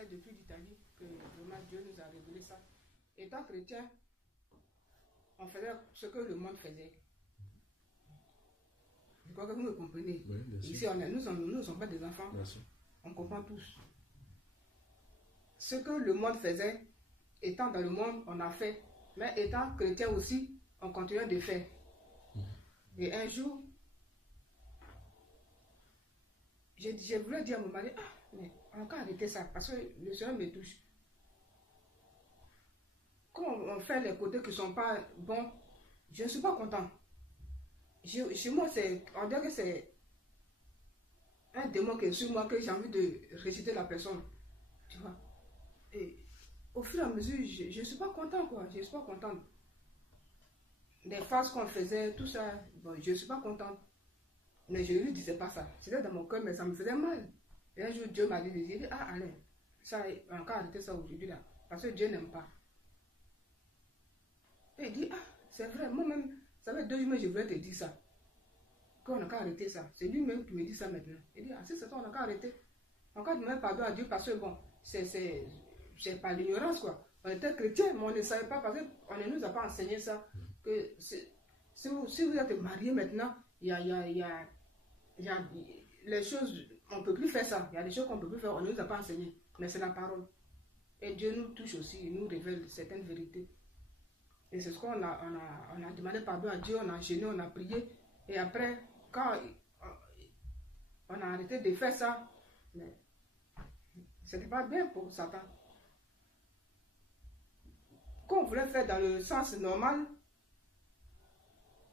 c'est depuis l'Italie que vraiment Dieu nous a révélé ça. Étant chrétien, on faisait ce que le monde faisait. Je crois que vous me comprenez. Oui, ici, nous ne sommes pas des enfants. On comprend tous. Ce que le monde faisait, étant dans le monde, on a fait. Mais étant chrétien aussi, on continue de faire. Et un jour, je voulais dire à mon mari, mais on va arrêter ça parce que le Seigneur me touche. Quand on fait les côtés qui ne sont pas bons, je ne suis pas content. Chez moi, on dirait que c'est un démon qui est sur moi, que j'ai envie de rejeter la personne. Tu vois. Et au fur et à mesure, je ne suis pas content, quoi. Je ne suis pas contente. Les phases qu'on faisait, tout ça, bon, je ne suis pas contente. Mais je ne lui disais pas ça. C'était dans mon cœur, mais ça me faisait mal. Et un jour, Dieu m'a dit, j'ai dit, allez, ça, on va arrêter ça aujourd'hui, là. Parce que Dieu n'aime pas. Et il dit, c'est vrai, moi-même, ça fait 2 jours, mais je voulais te dire ça. Qu'on n'a qu'à arrêter ça. C'est lui-même qui me dit ça maintenant. Il dit, si c'est ça, on n'a qu'à arrêter. On n'a qu'à demander pardon à Dieu parce que, bon, c'est pas l'ignorance, quoi. On était chrétiens, mais on ne savait pas parce qu'on ne nous a pas enseigné ça. Que si vous êtes mariés maintenant, il y a les choses, on ne peut plus faire ça. Il y a des choses qu'on ne peut plus faire, on ne nous a pas enseigné. Mais c'est la parole. Et Dieu nous touche aussi, il nous révèle certaines vérités. Et c'est ce qu'on a demandé pardon à Dieu, on a gêné, on a prié. Et après, quand on a arrêté de faire ça, mais ce n'était pas bien pour Satan. Quand on voulait faire dans le sens normal,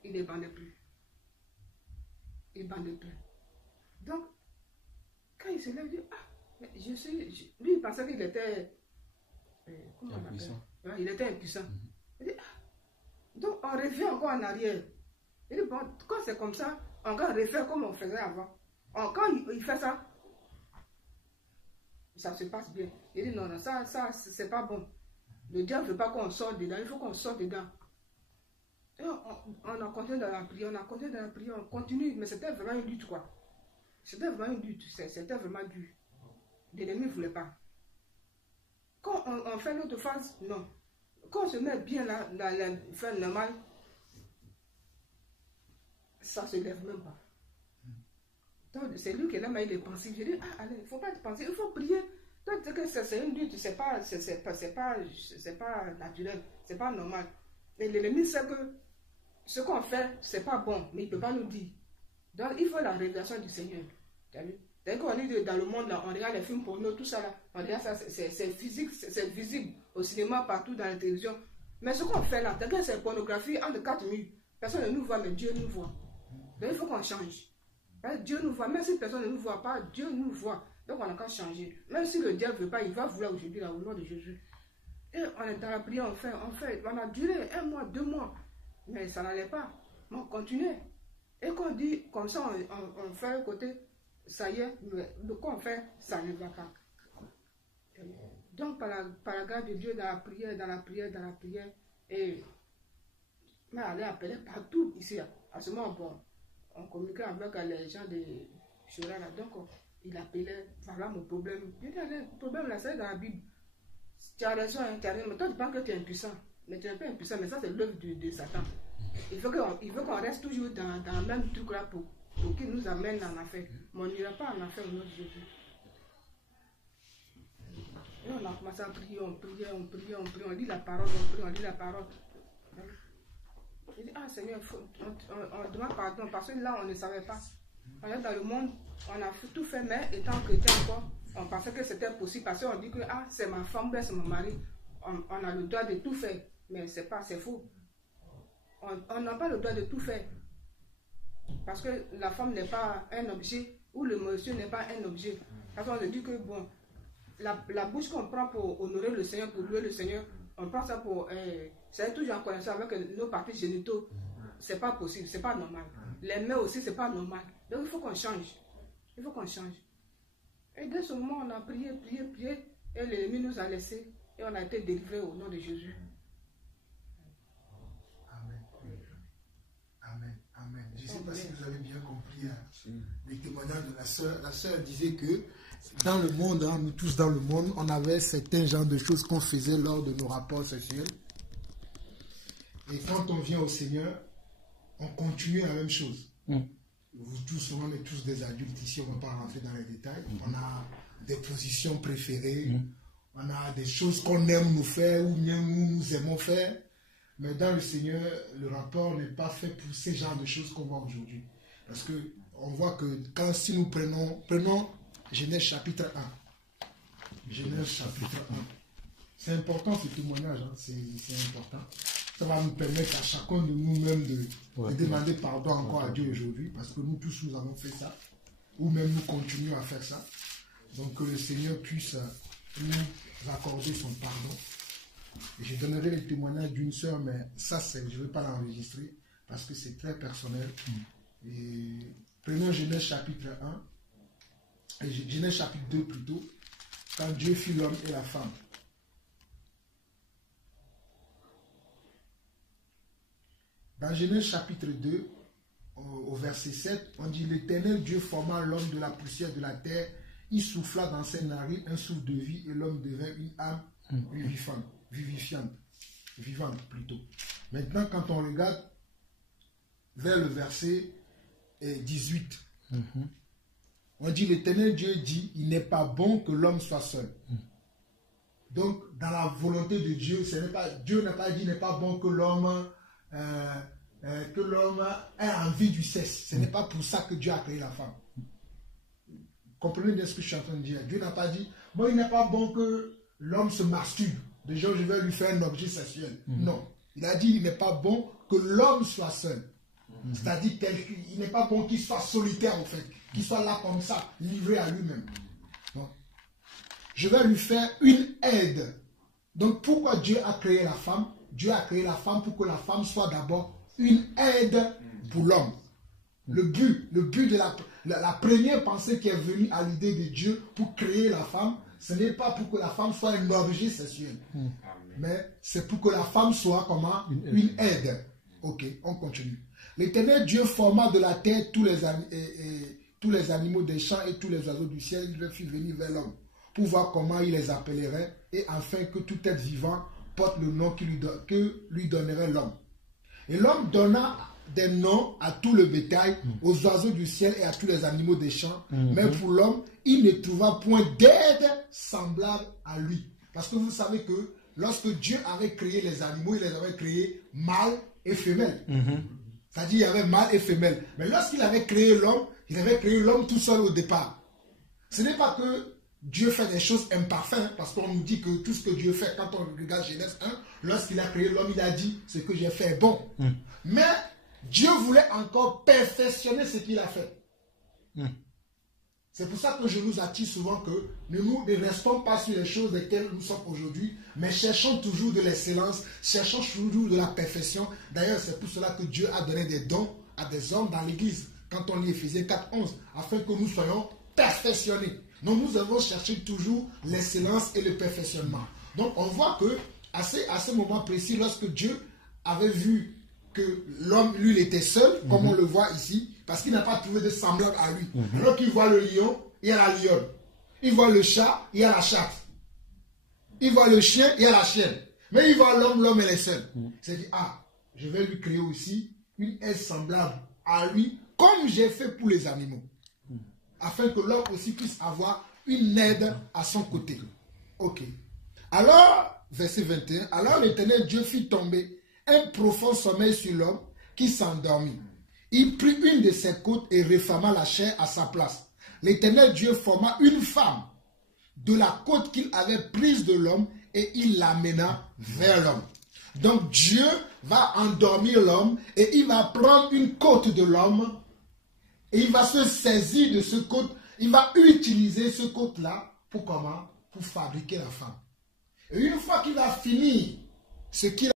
il ne bandait plus. Il ne bandait plus. Donc, quand il se lève, il dit, mais lui, il pensait qu'il était comment on appelle? Il était impuissant. Il dit, donc on revient encore en arrière. Il dit, bon, quand c'est comme ça, on va refaire comme on faisait avant. Quand il fait ça, ça se passe bien. Il dit, non, ça c'est pas bon. Le diable ne veut pas qu'on sorte dedans, il faut qu'on sorte dedans. Et on a continué dans la prière, on continue, mais c'était vraiment une lutte, quoi. C'était vraiment une lutte, c'était vraiment dur. L'ennemi ne voulait pas. Quand on fait l'autre phase, non. Quand on se met bien là, dans la phase normale, ça ne se lève même pas. Donc c'est lui qui est là, mais il est pensif. Je dis, allez, il ne faut pas être pensif, il faut prier. Donc c'est une lutte, c'est pas naturel, c'est pas normal. Et l'ennemi sait que ce qu'on fait, c'est pas bon, mais il ne peut pas nous dire. Donc il faut la révélation du Seigneur. Tu as vu? Dès qu'on est dans le monde, là, on regarde les films porno, tout ça, là, on regarde ça, c'est physique, c'est visible au cinéma, partout dans la télévision. Mais ce qu'on fait là, dès que c'est pornographie, entre 4 murs, personne ne nous voit, mais Dieu nous voit. Donc il faut qu'on change. Dieu nous voit, même si personne ne nous voit pas, Dieu nous voit. Donc on n'a qu'à changer. Même si le diable ne veut pas, il va vouloir aujourd'hui, là, au nom de Jésus. Et on est dans la prière, on a duré 1 mois, 2 mois, mais ça n'allait pas. On continuait. Et quand on dit, comme ça, on fait un côté, ça y est, le qu'on fait, ça ne va pas. Donc, par la grâce de Dieu, dans la prière, et mais elle est appelée partout ici. À ce moment, bon, on communiquait avec les gens de Chora, là, donc il appelait, voilà mon problème. Je dis, le problème là, c'est dans la Bible. Tu as raison, mais toi tu penses que tu es impuissant. Mais tu n'es pas impuissant, mais ça c'est l'œuvre de Satan. Il veut qu'on reste toujours dans le même truc là pour qu'il nous amène en affaire. Mais on n'ira pas en affaire au nom de Jésus. Et on a commencé à prier, on lit la parole, on lit la parole. Je dis, Seigneur, on demande pardon, parce que là on ne savait pas. On est dans le monde, on a tout fait, mais étant chrétien encore, on pensait que c'était possible, parce qu'on dit que c'est ma femme, c'est mon mari, on a le droit de tout faire, mais c'est faux. On n'a pas le droit de tout faire. Parce que la femme n'est pas un objet, ou le monsieur n'est pas un objet. Parce qu'on dit que, bon, la bouche qu'on prend pour honorer le Seigneur, pour louer le Seigneur, on prend ça pour... c'est toujours en connexion avec nos parties génitaux. C'est pas possible, c'est pas normal. Les mains aussi, c'est pas normal. Donc il faut qu'on change. Il faut qu'on change. Et dès ce moment, on a prié, et l'ennemi nous a laissés, et on a été délivrés au nom de Jésus. Amen. Je ne sais pas si vous avez bien compris les témoignages de la sœur. La sœur disait que Dans le monde, hein, nous tous dans le monde, on avait certains genres de choses qu'on faisait lors de nos rapports sexuels. Et quand on vient au Seigneur, on continue la même chose. Vous tous, on est tous des adultes ici, on ne va pas rentrer dans les détails. On a des positions préférées, on a des choses qu'on aime nous faire ou bien nous aimons faire. Mais dans le Seigneur, le rapport n'est pas fait pour ces genres de choses qu'on voit aujourd'hui. Parce qu'on voit que si nous prenons Genèse chapitre 1. Genèse chapitre 1. C'est important ce témoignage, hein, c'est important. Ça va nous permettre à chacun de nous-mêmes de demander pardon encore à Dieu aujourd'hui, parce que nous tous, nous avons fait ça, ou même nous continuons à faire ça. Donc que le Seigneur puisse nous accorder son pardon. Et je donnerai le témoignage d'une sœur, mais ça, je ne vais pas l'enregistrer, parce que c'est très personnel. Et prenons Genèse chapitre 1, et Genèse chapitre 2 plutôt, quand Dieu fit l'homme et la femme. Dans Genèse chapitre 2, au verset 7, on dit: l'Éternel Dieu forma l'homme de la poussière de la terre, il souffla dans ses narines un souffle de vie, et l'homme devint une âme vivante plutôt. Maintenant, quand on regarde vers le verset 18, on dit: l'Éternel Dieu dit, il n'est pas bon que l'homme soit seul. Donc, dans la volonté de Dieu, Dieu n'a pas dit il n'est pas bon que l'homme ait envie du sexe. Ce n'est pas pour ça que Dieu a créé la femme. Comprenez bien ce que je suis en train de dire. Dieu n'a pas dit, bon, il n'est pas bon que l'homme se masturbe. Déjà, je vais lui faire un objet sexuel. Non. Il a dit, il n'est pas bon que l'homme soit seul. C'est-à-dire qu'il n'est pas bon qu'il soit solitaire, en fait. Qu'il soit là comme ça, livré à lui-même. Je vais lui faire une aide. Donc, pourquoi Dieu a créé la femme? Dieu a créé la femme pour que la femme soit d'abord une aide pour l'homme. Le but de la première pensée qui est venue à l'idée de Dieu pour créer la femme, ce n'est pas pour que la femme soit un objet sexuel. Mais c'est pour que la femme soit comment? Une aide. Ok, on continue. L'Éternel Dieu forma de la terre tous les animaux des champs et tous les oiseaux du ciel. Il les fit venir vers l'homme pour voir comment il les appellerait, et afin que tout être vivant porte le nom que lui donnerait l'homme. Et l'homme donna des noms à tout le bétail, aux oiseaux du ciel et à tous les animaux des champs. Mais pour l'homme, il ne trouva point d'aide semblable à lui. Parce que vous savez que lorsque Dieu avait créé les animaux, il les avait créés mâles et femelles. C'est-à-dire il y avait mâle et femelle. Mais lorsqu'il avait créé l'homme, il avait créé l'homme tout seul au départ. Ce n'est pas que Dieu fait des choses imparfaites, parce qu'on nous dit que tout ce que Dieu fait, quand on regarde Genèse 1, lorsqu'il a créé l'homme, il a dit ce que j'ai fait est bon. Mais Dieu voulait encore perfectionner ce qu'il a fait. C'est pour ça que je nous attire souvent que nous ne restons pas sur les choses desquelles nous sommes aujourd'hui, mais cherchons toujours de l'excellence, cherchons toujours de la perfection. D'ailleurs, c'est pour cela que Dieu a donné des dons à des hommes dans l'église. Quand on lit Éphésiens 4:11, afin que nous soyons perfectionnés. Donc nous avons cherché toujours l'excellence et le perfectionnement. Donc on voit que à ce moment précis, lorsque Dieu avait vu que l'homme, lui, il était seul, comme on le voit ici, parce qu'il n'a pas trouvé de semblable à lui. Alors qu'il voit le lion, il y a la lionne. Il voit le chat, il y a la chatte. Il voit le chien, il y a la chienne. Mais il voit l'homme, l'homme est seul. Il s'est dit, ah, je vais lui créer aussi une aide semblable à lui, comme j'ai fait pour les animaux. Afin que l'homme aussi puisse avoir une aide à son côté. Ok. Alors, verset 21, alors l'Éternel Dieu fit tomber un profond sommeil sur l'homme qui s'endormit. Il prit une de ses côtes et referma la chair à sa place. L'Éternel Dieu forma une femme de la côte qu'il avait prise de l'homme et il l'amena vers l'homme. Donc Dieu va endormir l'homme et il va prendre une côte de l'homme et il va se saisir de ce côte. Il va utiliser ce côte-là pour comment? Pour fabriquer la femme. Et une fois qu'il a fini ce qu'il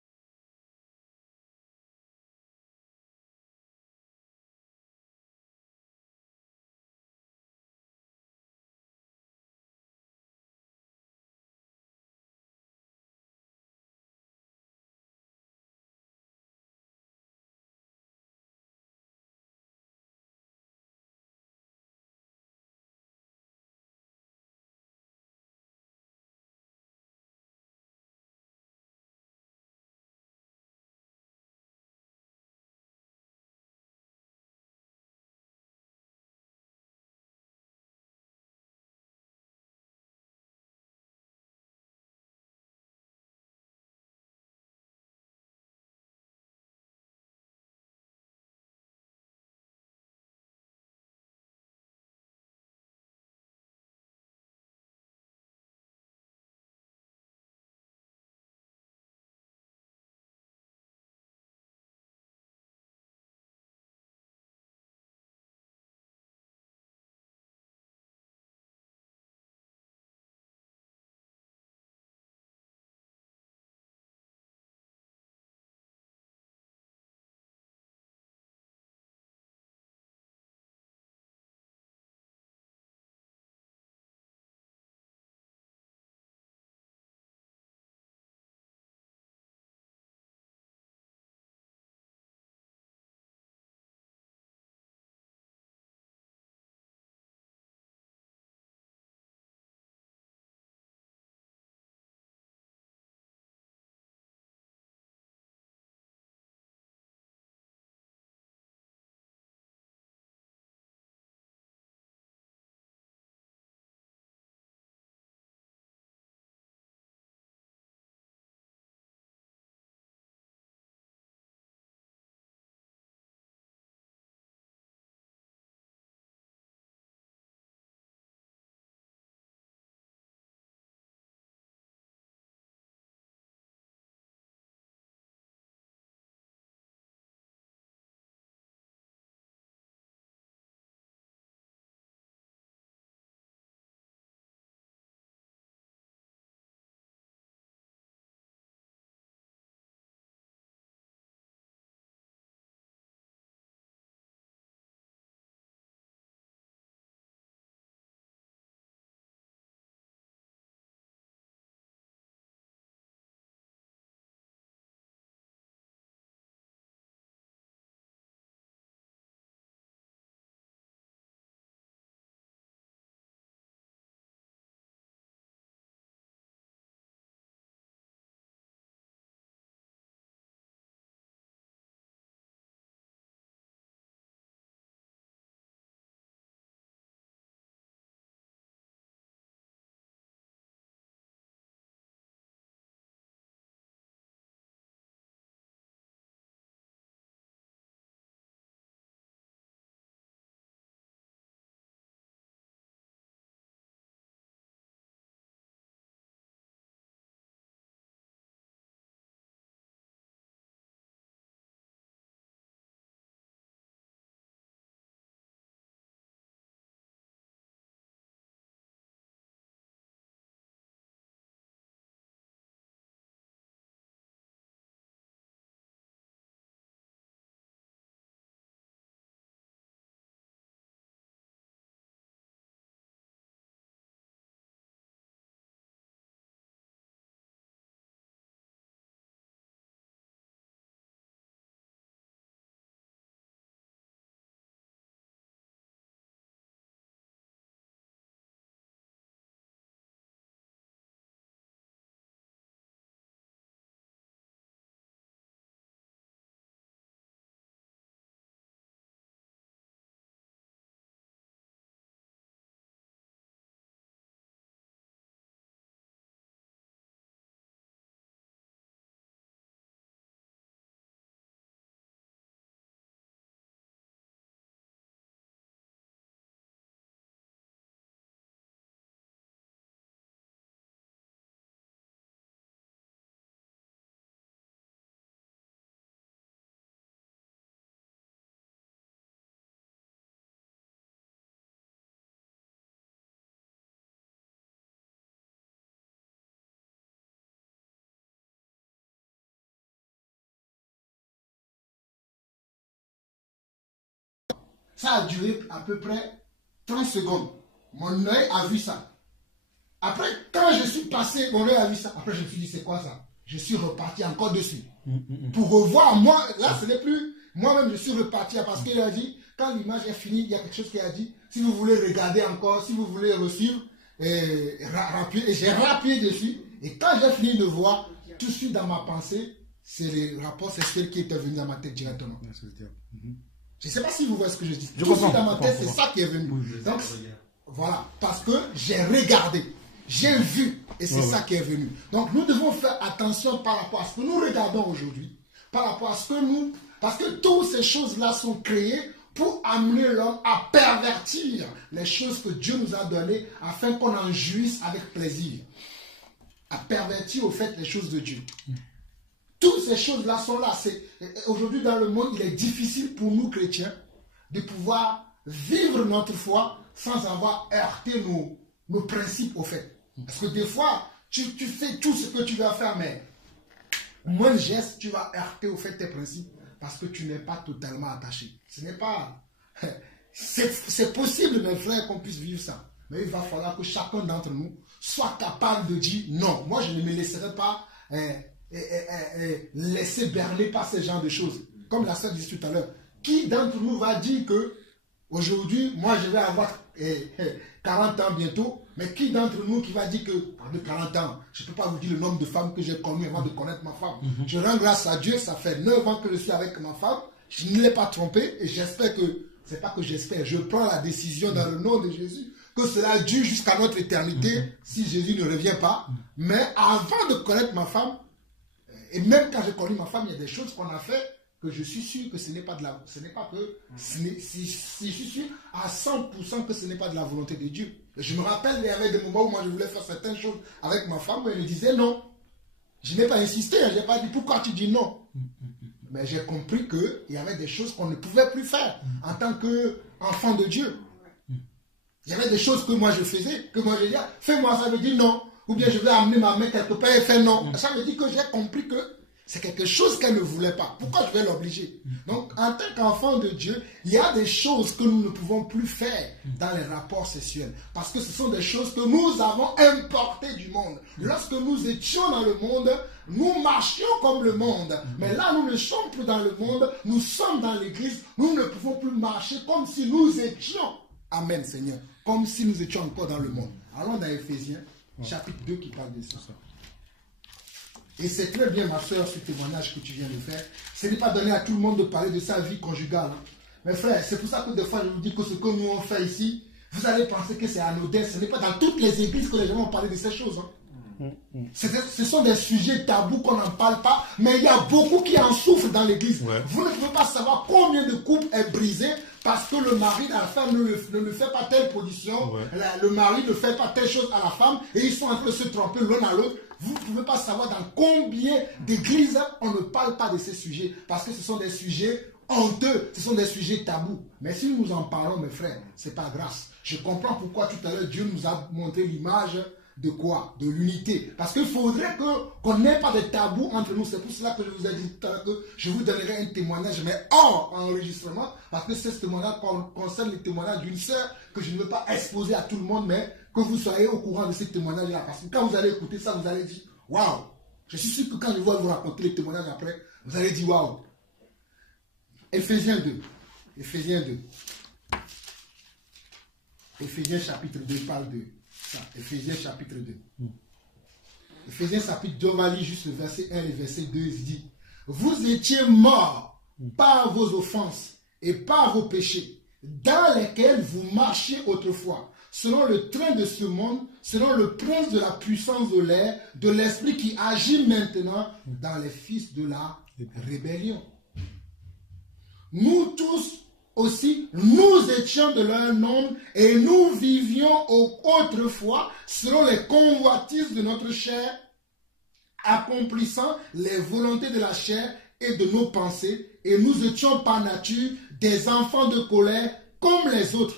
Ça a duré à peu près 30 secondes. Mon œil a vu ça. Après, quand je suis passé, mon œil a vu ça. Après, je me suis dit, c'est quoi ça? Je suis reparti encore dessus. Pour revoir, moi, là, ce n'est plus... Moi-même, je suis reparti parce qu'il a dit, quand l'image est finie, il y a quelque chose qui a dit, si vous voulez regarder encore, si vous voulez resuivre, et j'ai rappuyé dessus. Et quand j'ai fini de voir, tout de suite dans ma pensée, c'est les rapports sexuels qui étaient venus dans ma tête directement. Je ne sais pas si vous voyez ce que je dis. Tout de suite dans ma tête, c'est ça qui est venu. Donc, voilà, parce que j'ai regardé, j'ai vu, et c'est ça qui est venu. Donc, nous devons faire attention par rapport à ce que nous regardons aujourd'hui, par rapport à ce que nous... Parce que toutes ces choses-là sont créées pour amener l'homme à pervertir les choses que Dieu nous a données afin qu'on en jouisse avec plaisir. À pervertir au fait les choses de Dieu. Toutes ces choses-là sont là. Aujourd'hui dans le monde, il est difficile pour nous chrétiens de pouvoir vivre notre foi sans avoir heurté nos principes au fait. Parce que des fois, tu fais tout ce que tu vas faire, mais moins de gestes, tu vas heurter au fait tes principes. Parce que tu n'es pas totalement attaché. Ce n'est pas... C'est possible, mes frères, qu'on puisse vivre ça. Mais il va falloir que chacun d'entre nous soit capable de dire non. Moi, je ne me laisserai pas laisser berner par ce genre de choses. Comme la sœur disait tout à l'heure. Qui d'entre nous va dire que aujourd'hui, moi, je vais avoir 40 ans bientôt, mais qui d'entre nous qui va dire que, de 40 ans, je ne peux pas vous dire le nombre de femmes que j'ai connues avant de connaître ma femme. Je rends grâce à Dieu, ça fait 9 ans que je suis avec ma femme, je ne l'ai pas trompée, et j'espère que, c'est pas que j'espère, je prends la décision dans le nom de Jésus, que cela dure jusqu'à notre éternité, si Jésus ne revient pas. Mais avant de connaître ma femme, et même quand j'ai connu ma femme, il y a des choses qu'on a fait, que je suis sûr que ce n'est pas de la... Ce n'est pas que... Si je suis sûr à 100% que ce n'est pas de la volonté de Dieu. Je me rappelle, il y avait des moments où moi je voulais faire certaines choses avec ma femme, mais elle me disait non. Je n'ai pas insisté, je n'ai pas dit pourquoi tu dis non. Mais j'ai compris qu'il y avait des choses qu'on ne pouvait plus faire en tant qu'enfant de Dieu. Il y avait des choses que moi je faisais, que moi je disais, fais-moi ça, veut dire non. Ou bien je vais amener ma main quelque part et faire non. Ça veut dire que j'ai compris que c'est quelque chose qu'elle ne voulait pas. Pourquoi je vais l'obliger? Donc, en tant qu'enfant de Dieu, il y a des choses que nous ne pouvons plus faire dans les rapports sexuels. Parce que ce sont des choses que nous avons importées du monde. Lorsque nous étions dans le monde, nous marchions comme le monde. Mais là, nous ne sommes plus dans le monde, nous sommes dans l'église. Nous ne pouvons plus marcher comme si nous étions. Amen, Seigneur. Comme si nous étions encore dans le monde. Allons dans Éphésiens, chapitre 2 qui parle de ça. Et c'est très bien, ma soeur, ce témoignage que tu viens de faire. Ce n'est pas donné à tout le monde de parler de sa vie conjugale. Mes frères, c'est pour ça que des fois, je vous dis que ce que nous on fait ici, vous allez penser que c'est anodin. Ce n'est pas dans toutes les églises que les gens vont parler de ces choses. Ce sont des sujets tabous qu'on n'en parle pas, mais il y a beaucoup qui en souffrent dans l'église. Vous ne pouvez pas savoir combien de couples est brisé parce que le mari, la femme ne fait pas telle position, le mari ne fait pas telle chose à la femme, et ils sont en train de se tromper l'un à l'autre. Vous ne pouvez pas savoir dans combien d'églises on ne parle pas de ces sujets, parce que ce sont des sujets honteux, ce sont des sujets tabous. Mais si nous en parlons, mes frères, c'est pas grâce. Je comprends pourquoi tout à l'heure Dieu nous a montré l'image de quoi? De l'unité. Parce qu'il faudrait qu'on n'ait pas de tabous entre nous. C'est pour cela que je vous ai dit tout à l'heure que je vous donnerai un témoignage, mais hors enregistrement, parce que ce témoignage concerne le témoignage d'une sœur que je ne veux pas exposer à tout le monde, mais que vous soyez au courant de ce témoignage-là. Parce que quand vous allez écouter ça, vous allez dire waouh! Je suis sûr que quand je vais vous raconter le témoignage après, vous allez dire waouh! Éphésiens 2. Éphésiens 2. Éphésiens chapitre 2 parle de ça. Éphésiens chapitre 2. Éphésiens chapitre 2, on va lire juste le verset 1 et le verset 2. Il dit: vous étiez morts par vos offenses et par vos péchés, dans lesquels vous marchiez autrefois, selon le train de ce monde, selon le prince de la puissance de l'air, de l'esprit qui agit maintenant dans les fils de la rébellion. Nous tous aussi, nous étions de leur nombre et nous vivions autrefois selon les convoitises de notre chair, accomplissant les volontés de la chair et de nos pensées, et nous étions par nature des enfants de colère comme les autres.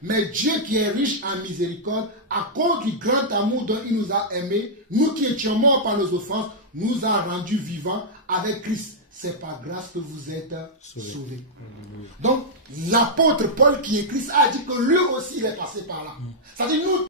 Mais Dieu qui est riche en miséricorde, à cause du grand amour dont il nous a aimés, nous qui étions morts par nos offenses, nous a rendus vivants avec Christ. c'est par grâce que vous êtes Sauvés. sauvés. Donc, l'apôtre Paul qui écrit ça a dit que lui aussi il est passé par là. Ça dit nous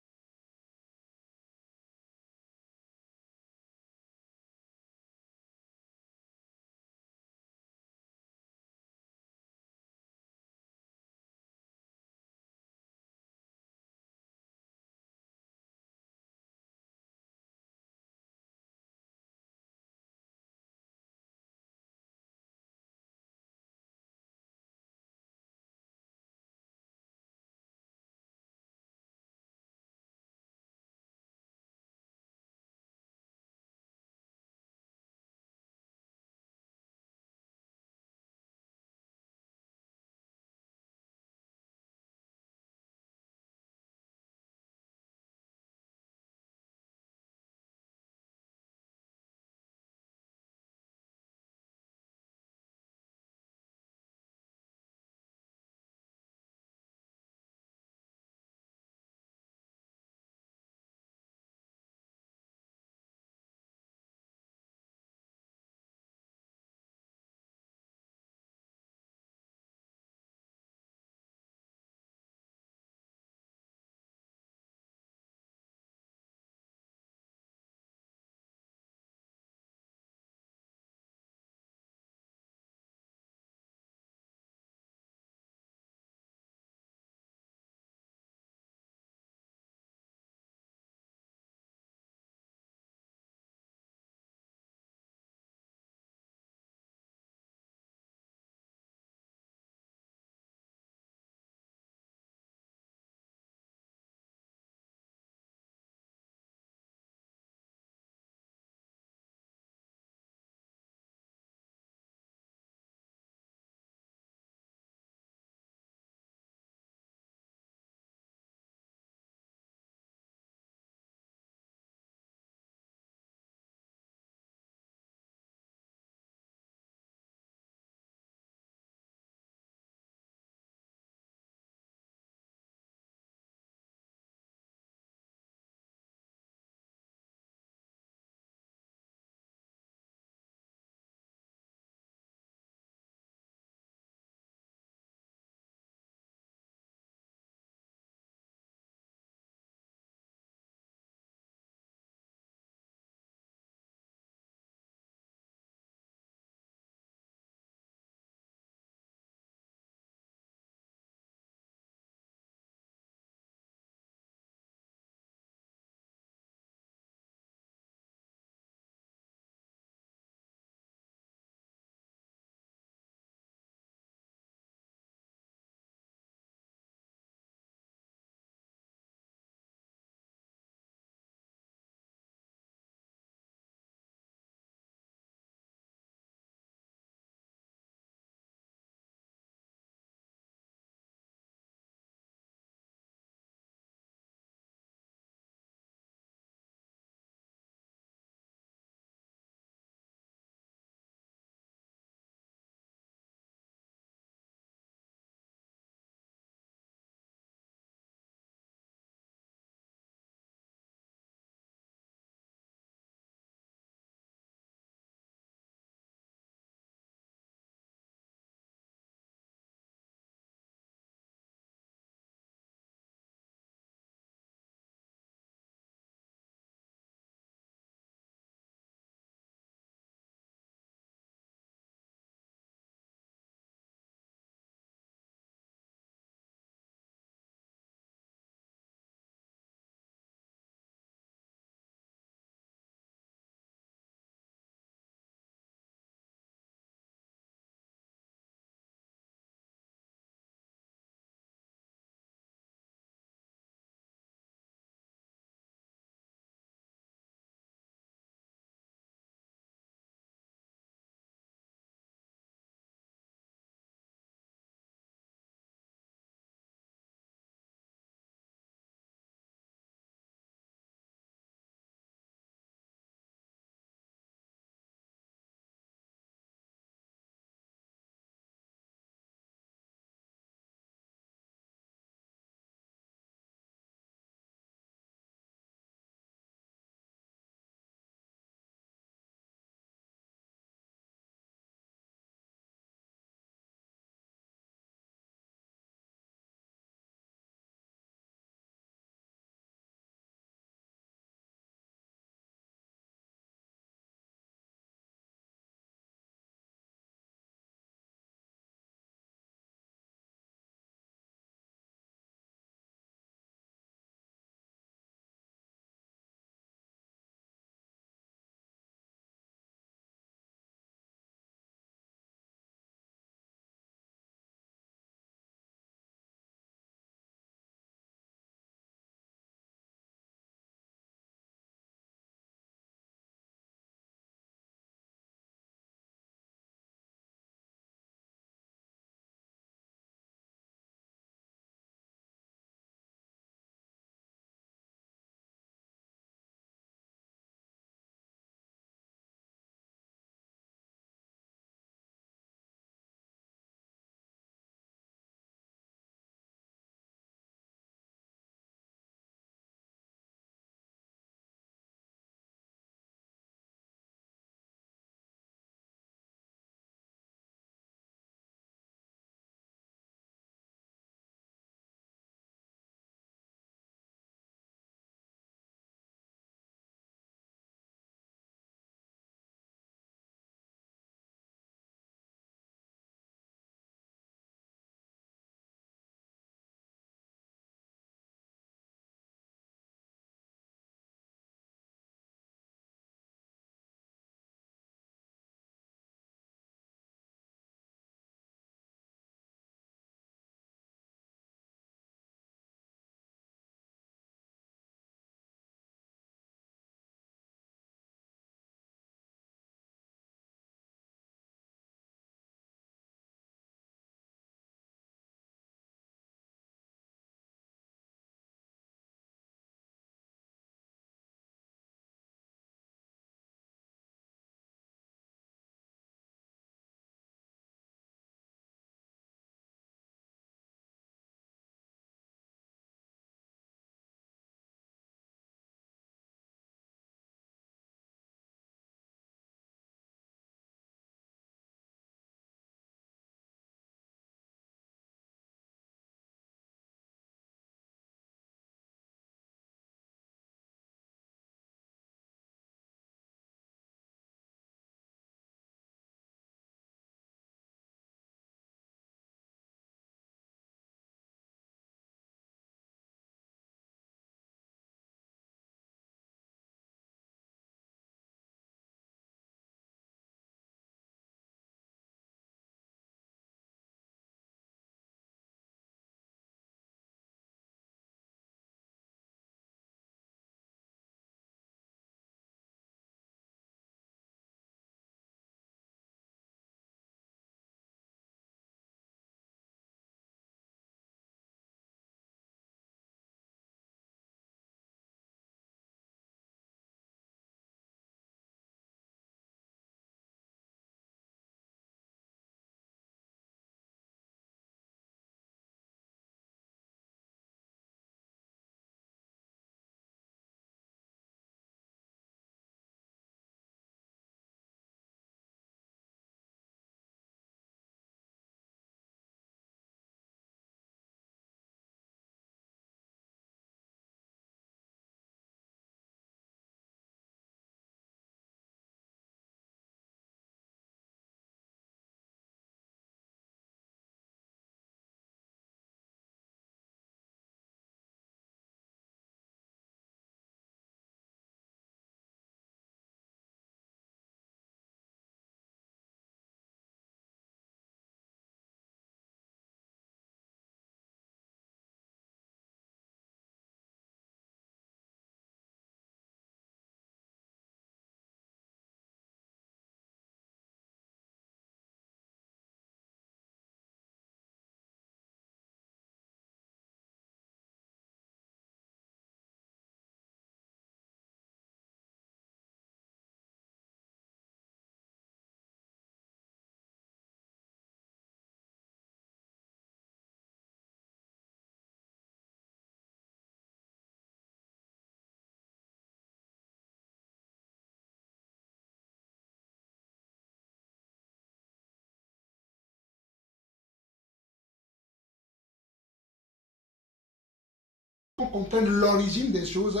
qu'on comprenne l'origine des choses.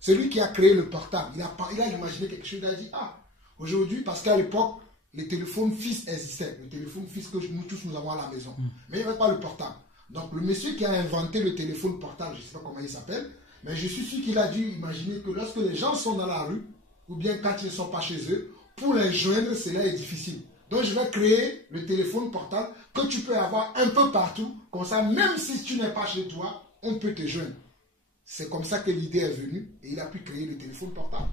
Celui qui a créé le portable, il a imaginé quelque chose, il a dit, ah, aujourd'hui, parce qu'à l'époque, les téléphones fixes existaient, le téléphone fixe que nous tous nous avons à la maison, mais il n'y avait pas le portable. Donc le monsieur qui a inventé le téléphone portable, je ne sais pas comment il s'appelle, mais je suis sûr qu'il a dû imaginer que lorsque les gens sont dans la rue, ou bien quand ils ne sont pas chez eux, pour les joindre, cela est difficile. Donc je vais créer le téléphone portable que tu peux avoir un peu partout, comme ça, même si tu n'es pas chez toi, on peut te joindre. C'est comme ça que l'idée est venue et il a pu créer le téléphone portable.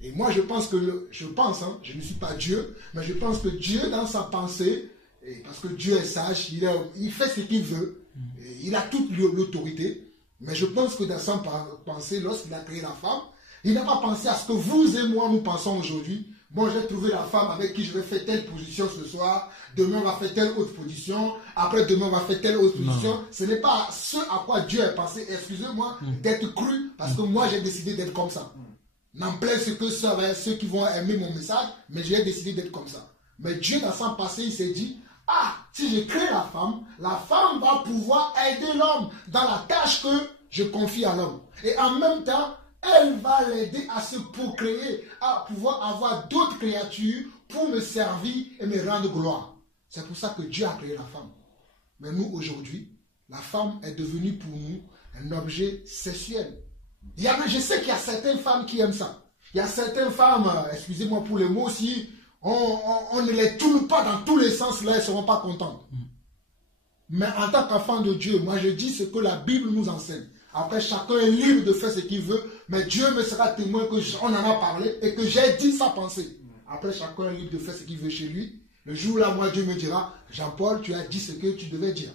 Et moi je pense que, je ne suis pas Dieu, mais je pense que Dieu dans sa pensée, et parce que Dieu est sage, il fait ce qu'il veut, et il a toute l'autorité, mais je pense que dans sa pensée, lorsqu'il a créé la femme, il n'a pas pensé à ce que vous et moi nous pensons aujourd'hui. Bon, j'ai trouvé la femme avec qui je vais faire telle position ce soir, demain on va faire telle autre position, après demain on va faire telle autre position. Ce n'est pas ce à quoi Dieu a pensé, excusez-moi, d'être cru, parce que moi j'ai décidé d'être comme ça. N'empêche ce que ça va être ceux qui vont aimer mon message, mais j'ai décidé d'être comme ça. Mais Dieu dans son passé, il s'est dit, ah, si je crée la femme va pouvoir aider l'homme dans la tâche que je confie à l'homme. Et en même temps, elle va l'aider à se procréer, à pouvoir avoir d'autres créatures pour me servir et me rendre gloire. C'est pour ça que Dieu a créé la femme. Mais nous, aujourd'hui, la femme est devenue pour nous un objet sexuel. Je sais qu'il y a certaines femmes qui aiment ça. Il y a certaines femmes, excusez-moi pour les mots aussi, on ne les tourne pas dans tous les sens, là, elles ne seront pas contentes. Mais en tant qu'enfant de Dieu, moi je dis ce que la Bible nous enseigne. Après, chacun est libre de faire ce qu'il veut, mais Dieu me sera témoin qu'on en a parlé et que j'ai dit sa pensée. Après, chacun est libre de faire ce qu'il veut chez lui. Le jour là, moi, Dieu me dira, Jean-Paul, tu as dit ce que tu devais dire.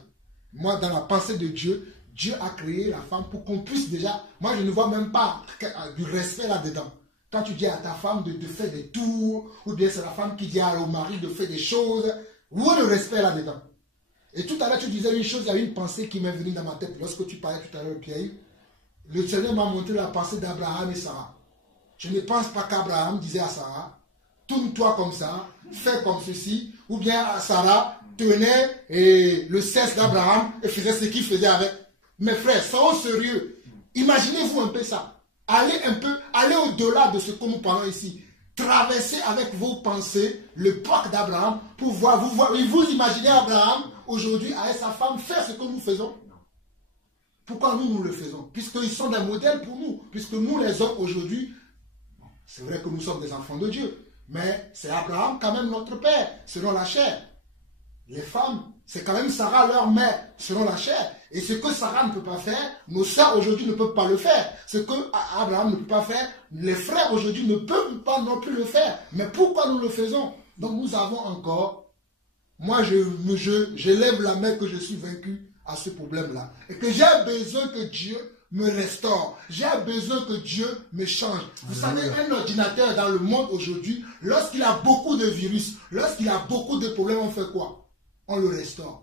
Moi, dans la pensée de Dieu, Dieu a créé la femme pour qu'on puisse déjà... Moi, je ne vois même pas du respect là-dedans. Quand tu dis à ta femme de faire des tours, ou bien c'est la femme qui dit au mari de faire des choses, où est le respect là-dedans? Et tout à l'heure, tu disais une chose, il y a une pensée qui m'est venue dans ma tête. Lorsque tu parlais tout à l'heure, Pierre, le Seigneur m'a montré la pensée d'Abraham et Sarah. Je ne pense pas qu'Abraham disait à Sarah, tourne-toi comme ça, fais comme ceci, ou bien Sarah tenait le cesse d'Abraham et faisait ce qu'il faisait avec. Mes frères, soyons sérieux. Imaginez-vous un peu ça. Allez au-delà de ce que nous parlons ici. Traversez avec vos pensées le parc d'Abraham pour voir, vous imaginez Abraham aujourd'hui avec sa femme faire ce que nous faisons. Pourquoi nous le faisons? Puisqu'ils sont des modèles pour nous. Puisque nous les hommes aujourd'hui, c'est vrai que nous sommes des enfants de Dieu, mais c'est Abraham quand même notre père, selon la chair. Les femmes, c'est quand même Sarah leur mère, selon la chair. Et ce que Sarah ne peut pas faire, nos sœurs aujourd'hui ne peuvent pas le faire. Ce que Abraham ne peut pas faire, les frères aujourd'hui ne peuvent pas non plus le faire. Mais pourquoi nous le faisons? Donc nous avons encore, moi je lève la main que je suis vaincu à ce problème-là. Et que j'ai besoin que Dieu me restaure. J'ai besoin que Dieu me change. Vous savez, un ordinateur dans le monde aujourd'hui, lorsqu'il a beaucoup de virus, lorsqu'il a beaucoup de problèmes, on fait quoi? On le restaure.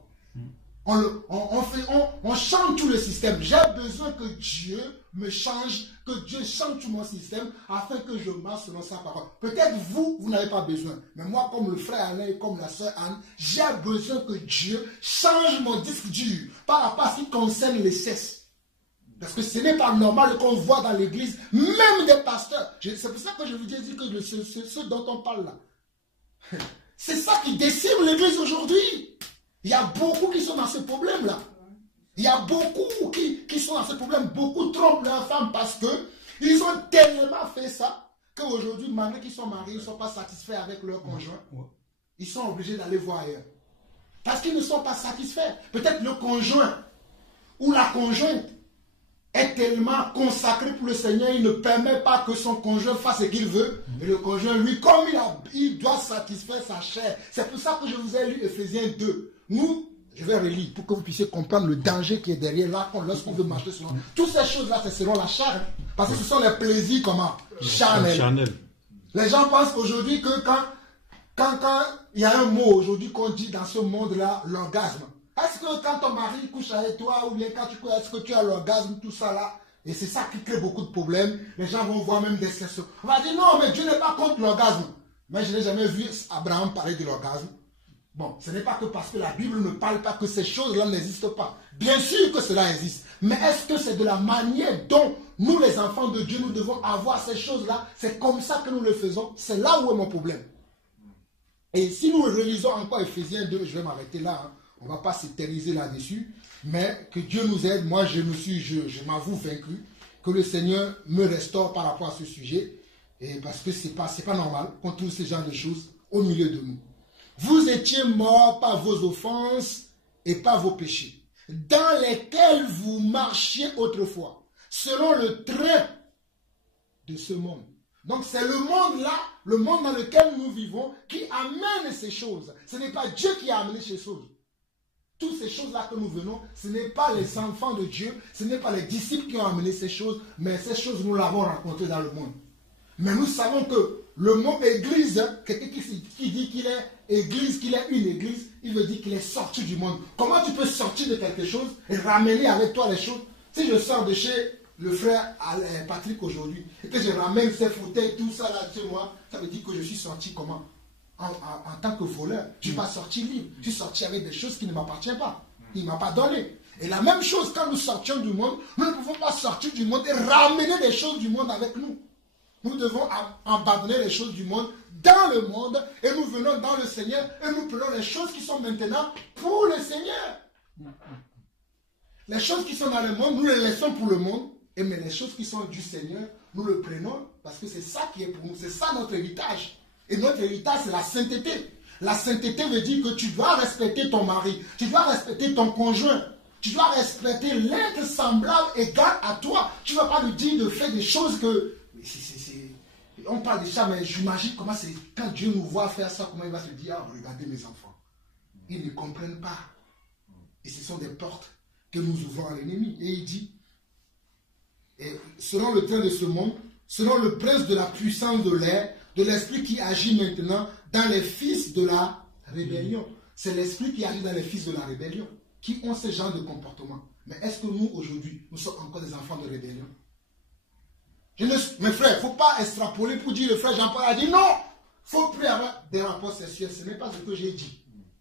On change tout le système. J'ai besoin que Dieu me change, que Dieu change tout mon système afin que je marche selon sa parole. Peut-être vous n'avez pas besoin. Mais moi, comme le frère Alain et comme la soeur Anne, j'ai besoin que Dieu change mon disque dur par rapport à ce qui concerne les cesses. Parce que ce n'est pas normal qu'on voit dans l'église, même des pasteurs. C'est pour ça que je vous ai dit que ce dont on parle là, c'est ça qui décime l'église aujourd'hui. Il y a beaucoup qui sont dans ce problème-là. Il y a beaucoup qui sont dans ce problème. Beaucoup trompent leurs femmes parce qu'ils ont tellement fait ça qu'aujourd'hui, malgré qu'ils sont mariés, ils ne sont pas satisfaits avec leur conjoint. Ils sont obligés d'aller voir ailleurs. Parce qu'ils ne sont pas satisfaits. Peut-être le conjoint ou la conjointe est tellement consacré pour le Seigneur, il ne permet pas que son conjoint fasse ce qu'il veut. Et le conjoint, lui, comme il doit satisfaire sa chair. C'est pour ça que je vous ai lu Ephésiens 2. Nous, je vais relire pour que vous puissiez comprendre le danger qui est derrière là, lorsqu'on veut marcher selon. Toutes ces choses-là, c'est selon la chair. Parce que ce sont les plaisirs, comment? Charnels. Les gens pensent aujourd'hui que quand il y a un mot aujourd'hui qu'on dit dans ce monde-là, l'orgasme. Est-ce que quand ton mari couche avec toi, ou bien quand est-ce que tu as l'orgasme, tout ça là, et c'est ça qui crée beaucoup de problèmes, les gens vont voir même des sessions. On va dire non, mais Dieu n'est pas contre l'orgasme. Mais je n'ai jamais vu Abraham parler de l'orgasme. Bon, ce n'est pas que parce que la Bible ne parle pas que ces choses-là n'existent pas. Bien sûr que cela existe. Mais est-ce que c'est de la manière dont nous, les enfants de Dieu, nous devons avoir ces choses-là? C'est comme ça que nous le faisons. C'est là où est mon problème. Et si nous relisons encore Ephésiens 2, je vais m'arrêter là, hein. On ne va pas s'éterniser là-dessus, mais que Dieu nous aide. Moi, je m'avoue vaincu, que le Seigneur me restaure par rapport à ce sujet, et parce que c'est pas normal qu'on trouve ce genre de choses au milieu de nous. Vous étiez morts par vos offenses et par vos péchés, dans lesquels vous marchiez autrefois, selon le train de ce monde. Donc c'est le monde là, le monde dans lequel nous vivons, qui amène ces choses. Ce n'est pas Dieu qui a amené ces choses. Toutes ces choses-là que nous venons, ce n'est pas les enfants de Dieu, ce n'est pas les disciples qui ont amené ces choses, mais ces choses, nous l'avons rencontrées dans le monde. Mais nous savons que le mot église, quelqu'un qui dit qu'il est église, qu'il est une église, il veut dire qu'il est sorti du monde. Comment tu peux sortir de quelque chose et ramener avec toi les choses? Si je sors de chez le frère Patrick aujourd'hui, et que je ramène ses fauteuils, tout ça là chez moi, ça veut dire que je suis sorti comment? En tant que voleur. Je ne suis pas sorti libre. Je suis sorti avec des choses qui ne m'appartiennent pas. Il ne m'a pas donné. Et la même chose, quand nous sortions du monde, nous ne pouvons pas sortir du monde et ramener des choses du monde avec nous. Nous devons abandonner les choses du monde dans le monde et nous venons dans le Seigneur et nous prenons les choses qui sont maintenant pour le Seigneur. Les choses qui sont dans le monde, nous les laissons pour le monde, mais les choses qui sont du Seigneur, nous le prenons parce que c'est ça qui est pour nous, c'est ça notre héritage. Et notre héritage, c'est la sainteté. La sainteté veut dire que tu dois respecter ton mari, tu dois respecter ton conjoint, tu dois respecter l'être semblable, égal à toi. Tu ne vas pas lui dire de faire des choses que... On parle de ça, mais j'imagine comment c'est... Quand Dieu nous voit faire ça, comment il va se dire, ah, regardez mes enfants. Ils ne comprennent pas. Et ce sont des portes que nous ouvrons à l'ennemi. Et il dit, et selon le train de ce monde, selon le prince de la puissance de l'air, de l'esprit qui agit maintenant dans les fils de la rébellion. C'est l'esprit qui agit dans les fils de la rébellion, qui ont ce genre de comportement. Mais est-ce que nous, aujourd'hui, nous sommes encore des enfants de rébellion? Mes frères, il ne faut pas extrapoler pour dire, le frère Jean-Paul a dit non, il ne faut plus avoir des rapports sexuels. Ce n'est pas ce que j'ai dit.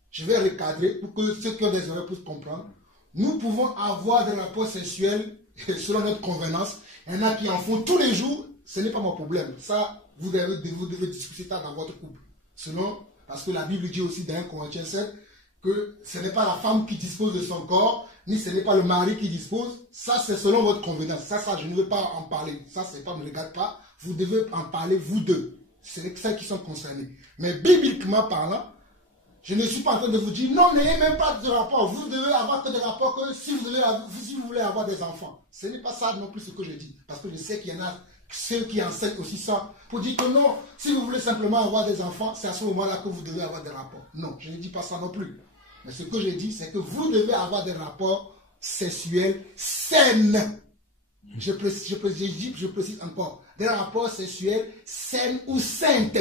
Je vais recadrer pour que ceux qui ont des oreilles puissent comprendre. Nous pouvons avoir des rapports sexuels selon notre convenance. Il y en a qui en font tous les jours. Ce n'est pas mon problème. Ça, vous devez discuter ça dans votre couple. Sinon, parce que la Bible dit aussi dans 1 Corinthiens 7 que ce n'est pas la femme qui dispose de son corps, ni ce n'est pas le mari qui dispose. Ça, c'est selon votre convenance. Ça, je ne veux pas en parler. Ça, c'est pas, ne me regarde pas. Vous devez en parler, vous deux. C'est celles qui sont concernées. Mais bibliquement parlant, je ne suis pas en train de vous dire non, n'ayez même pas de rapport. Vous devez avoir que des rapports que si vous voulez avoir des enfants. Ce n'est pas ça non plus ce que je dis. Parce que je sais qu'il y en a ceux qui enseignent aussi ça pour dire que non, si vous voulez simplement avoir des enfants, c'est à ce moment-là que vous devez avoir des rapports. Non, je ne dis pas ça non plus. Mais ce que je dis, c'est que vous devez avoir des rapports sexuels sains. Je précise encore. Des rapports sexuels sains ou saintes.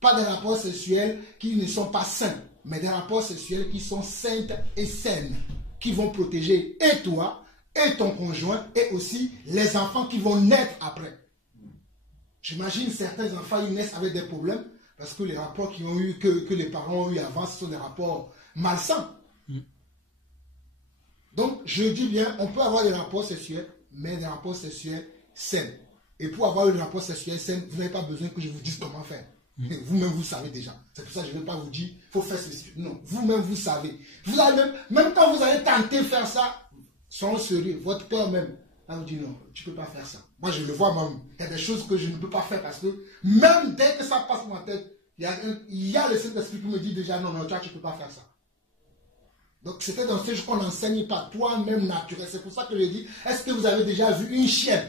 Pas des rapports sexuels qui ne sont pas sains, mais des rapports sexuels qui sont saintes et saines, qui vont protéger et toi, et ton conjoint, et aussi les enfants qui vont naître après. J'imagine certains enfants, ils naissent avec des problèmes, parce que les rapports qu'ils ont eu, que les parents ont eu avant, ce sont des rapports malsains. Donc, je dis bien, on peut avoir des rapports sexuels, mais des rapports sexuels sains. Et pour avoir des rapports sexuels sains, vous n'avez pas besoin que je vous dise comment faire. Vous-même, vous savez déjà. C'est pour ça que je ne vais pas vous dire, il faut faire ceci. Non, vous-même, vous savez. Vous allez même quand vous allez tenter de faire ça, soyez sérieux, votre cœur même, là vous dit non, tu ne peux pas faire ça. Moi, je le vois même. Il y a des choses que je ne peux pas faire parce que même dès que ça passe dans ma tête, il y a le Saint-Esprit qui me dit déjà non, toi, tu ne peux pas faire ça. Donc, c'était dans ce jeu qu'on n'enseigne pas toi-même naturel. C'est pour ça que je dis, est-ce que vous avez déjà vu une chienne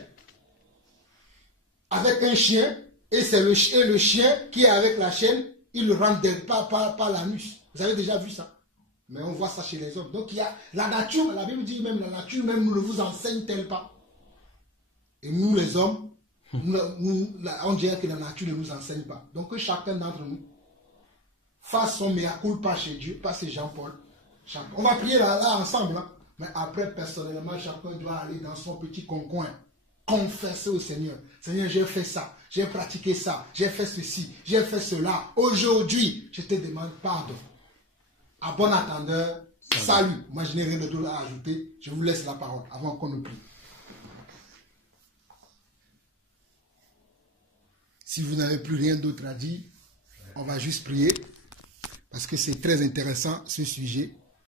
avec un chien et c'est le chien qui est avec la chienne, il le rentre par l'anus. Vous avez déjà vu ça? Mais on voit ça chez les hommes. Donc, il y a la nature, la Bible dit même, la nature même ne vous enseigne-t-elle pas? Et nous, les hommes, on dirait que la nature ne nous enseigne pas. Donc, que chacun d'entre nous fasse son mea culpa chez Dieu, pas chez Jean-Paul. On va prier là ensemble. Hein. Mais après, personnellement, chacun doit aller dans son petit coin, confesser au Seigneur. Seigneur, j'ai fait ça, j'ai pratiqué ça, j'ai fait ceci, j'ai fait cela. Aujourd'hui, je te demande pardon. À bon attendeur, Salut. Moi, je n'ai rien d'autre à ajouter. Je vous laisse la parole avant qu'on ne prie. Si vous n'avez plus rien d'autre à dire, on va juste prier parce que c'est très intéressant ce sujet.